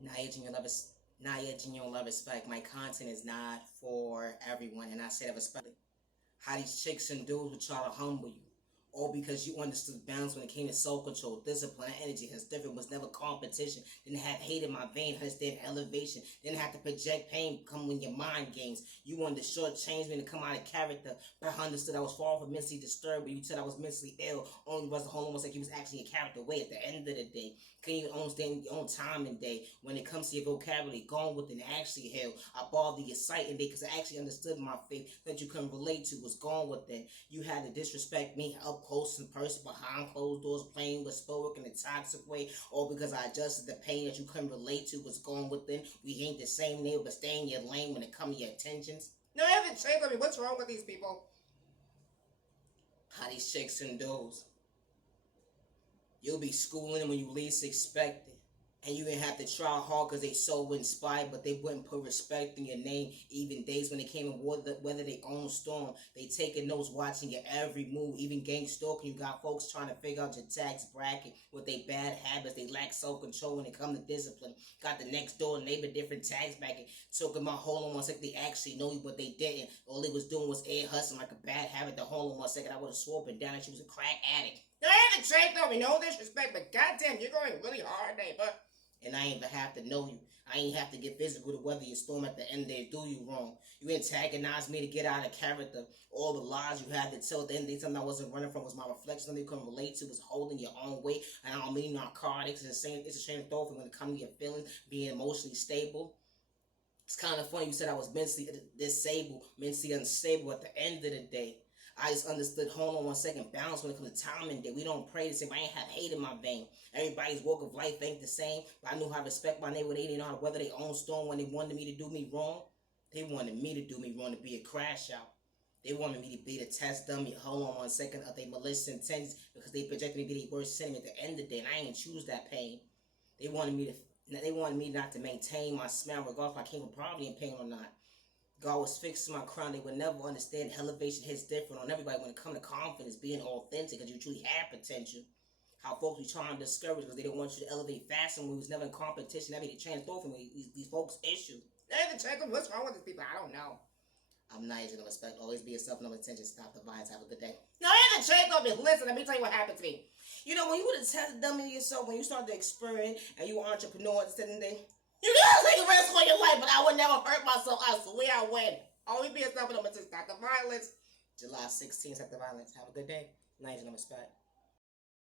Naya Genuine Love Respect. My content is not for everyone, and I say that respectfully. How these chicks and dudes would try to humble you. All because you understood balance when it came to soul control, discipline, and energy. Has different, was never competition. Didn't have hate in my vein, understand elevation. Didn't have to project pain, come when your mind games. You wanted to short change me to come out of character. But I understood I was far from mentally disturbed, but you said I was mentally ill. Only was the whole almost like you was actually a character way at the end of the day. Couldn't even understand your own time and day. When it comes to your vocabulary, going with it and actually hell. I bother your sight and day because I actually understood my faith that you couldn't relate to was gone with it. You had to disrespect me up close in person, behind closed doors, playing with spoke in a toxic way, or because I adjusted the pain that you couldn't relate to was gone within. We ain't the same neighbor, but stay in your lane when it comes to your attentions. No, I haven't changed. I mean, what's wrong with these people? How these chicks and dudes. You'll be schooling when you least expect it. And you didn't have to try hard because they so inspired, but they wouldn't put respect in your name. Even days when they came and whether they own storm, they taking notes, watching your every move. Even gang stalking, you got folks trying to figure out your tax bracket with their bad habits. They lack self-control when it comes to discipline. Got the next door neighbor different tax bracket. Talking about hold on one second, they actually know you, but they didn't. All they was doing was air hustling like a bad habit. The hold on one second, I would have swore up and down that she was a crack addict. No, I haven't changed. I mean, no disrespect, but goddamn, you're going really hard, neighbor. And I ain't even have to know you. I ain't have to get physical to whether you storm at the end they do you wrong. You antagonized me to get out of character. All the lies you had to tell at the end they something I wasn't running from was my reflection. Something you couldn't relate to was holding your own weight. And I don't mean narcotics. It's a shame thought when it comes to your feelings, being emotionally stable. It's kind of funny you said I was mentally disabled, mentally unstable at the end of the day. I just understood, hold on one second, balance when it comes to time and day. We don't pray the same. I ain't have hate in my vein. Everybody's walk of life ain't the same, but I knew how to respect my neighbor. They didn't know how to weather their own storm when they wanted me to do me wrong. They wanted me to do me wrong, to be a crash out. They wanted me to be the test dummy. Hold on one second of their malicious intents because they projected me to be their worst enemy at the end of the day, and I ain't choose that pain. They wanted me not to maintain my smell regardless if I came with poverty and pain or not. God was fixing my crown. They would never understand elevation hits different on everybody when it comes to confidence, being authentic, because you truly have potential. How folks be trying to discourage because they don't want you to elevate faster when we was never in competition. That made it transform for me. These folks' issue. I haven't checked them. What's wrong with these people? I don't know. I'm Nigel to respect. Always be yourself, no attention. Stop the violence. Have a good day. No, I haven't checked on me. Listen, let me tell you what happened to me. You know, when you would have tested dummy yourself, when you started to experiment and you were an entrepreneur at the same day, you gotta take a risk on your life, but I would never hurt myself. I swear I would. Always be yourself and I'm gonna stop the violence. July 16th, stop the violence. Have a good day. Nigel to respect.